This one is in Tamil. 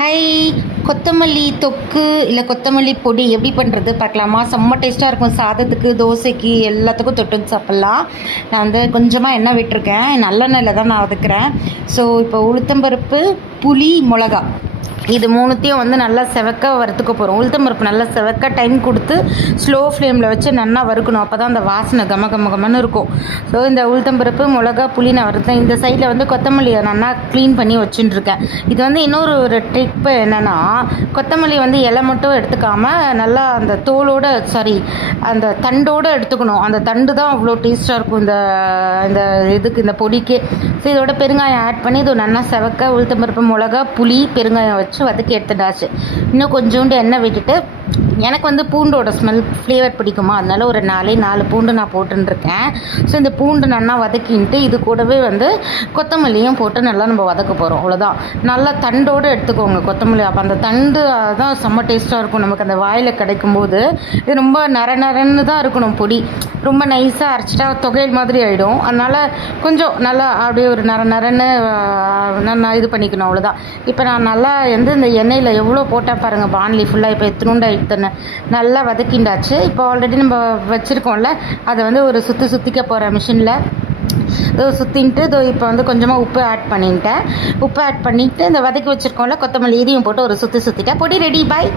ஹை, கொத்தமல்லி தொக்கு இல்லை கொத்தமல்லி பொடி எப்படி பண்ணுறது பார்க்கலாமா? செம்ம டேஸ்ட்டாக இருக்கும். சாதத்துக்கு, தோசைக்கு, எல்லாத்துக்கும் தொட்டு சாப்பிட்லாம். நான் வந்து கொஞ்சமாக எண்ணெய் விட்டுருக்கேன். நல்லெண்ணெயில் தான் நான் வதக்குறேன். ஸோ இப்போ உளுத்தம்பருப்பு, புளி, மிளகா இது மூணுத்தையும் வந்து நல்லா செவக்க வறுத்துக்க போகிறோம். உளுத்தம்பருப்பு நல்லா செவக்க டைம் கொடுத்து ஸ்லோ ஃப்ளேமில் வச்சு நல்லா வறுக்கணும். அப்போ தான் அந்த வாசனை கமன்னு இருக்கும். ஸோ இந்த உளுத்தம்பருப்பு, மிளகா, புளி நான் வறுத்தேன். இந்த சைடில் வந்து கொத்தமல்லியை நல்லா க்ளீன் பண்ணி வச்சுட்டுருக்கேன். இது வந்து இன்னொரு ட்ரிப்பு என்னென்னா, கொத்தமல்லி வந்து இலை மட்டும் எடுத்துக்காமல் நல்லா அந்த தோலோடு அந்த தண்டோடு எடுத்துக்கணும். அந்த தண்டு தான் அவ்வளோ டேஸ்ட்டாக இருக்கும் இந்த இதுக்கு, இந்த பொடிக்கு. ஸோ இதோட பெருங்காயம் ஆட் பண்ணி இது நல்லா செவக்க உளுத்தம்பருப்பு, மிளகா, புளி, பெருங்காயம் வச்சு வதக்கி எடுத்துட்டாச்சு. இன்னும் கொஞ்சோண்டு எண்ணெய் விட்டுட்டு, எனக்கு வந்து பூண்டோட ஸ்மெல் ஃப்ளேவர் பிடிக்குமா, அதனால ஒரு 4 பூண்டு நான் போட்டுருக்கேன். ஸோ இந்த பூண்டு நல்லா வதக்கின்ட்டு இது கூடவே வந்து கொத்தமல்லியும் போட்டு நல்லா நம்ம வதக்க போகிறோம். அவ்வளோதான். நல்லா தண்டோடு எடுத்துக்கோங்க கொத்தமல்லி. அப்போ அந்த தண்டு தான் செம்ம டேஸ்ட்டாக இருக்கும் நமக்கு அந்த வாயில் கிடைக்கும்போது. இது ரொம்ப நரன்னு தான் இருக்கணும் பொடி. ரொம்ப நைஸாக அரைச்சிட்டா தொகையல் மாதிரி ஆகிடும். அதனால் கொஞ்சம் நல்லா அப்படியே ஒரு நரன்னு நான் இது பண்ணிக்கணும். அவ்வளோதான். இப்போ நான் நல்லா இந்த எண்ணெயில் எவ்வளோ போட்டால் பாருங்கள், பான்லி ஃபுல்லாக இப்போ எத்தனுண்டா இத்தனை நல்லா வதக்கிண்டாச்சு. இப்போ ஆல்ரெடி நம்ம வச்சுருக்கோம்ல, அதை வந்து ஒரு சுற்றிக்க போகிற மிஷினில் சுற்றின்ட்டு இப்போ வந்து கொஞ்சமாக உப்பு ஆட் பண்ணிட்டேன். உப்பு ஆட் பண்ணிவிட்டு இந்த வதக்கி வச்சுருக்கோம்ல கொத்தமல்லி, இதையும் போட்டு ஒரு சுற்றிட்டேன். பொடி ரெடி. பாய்.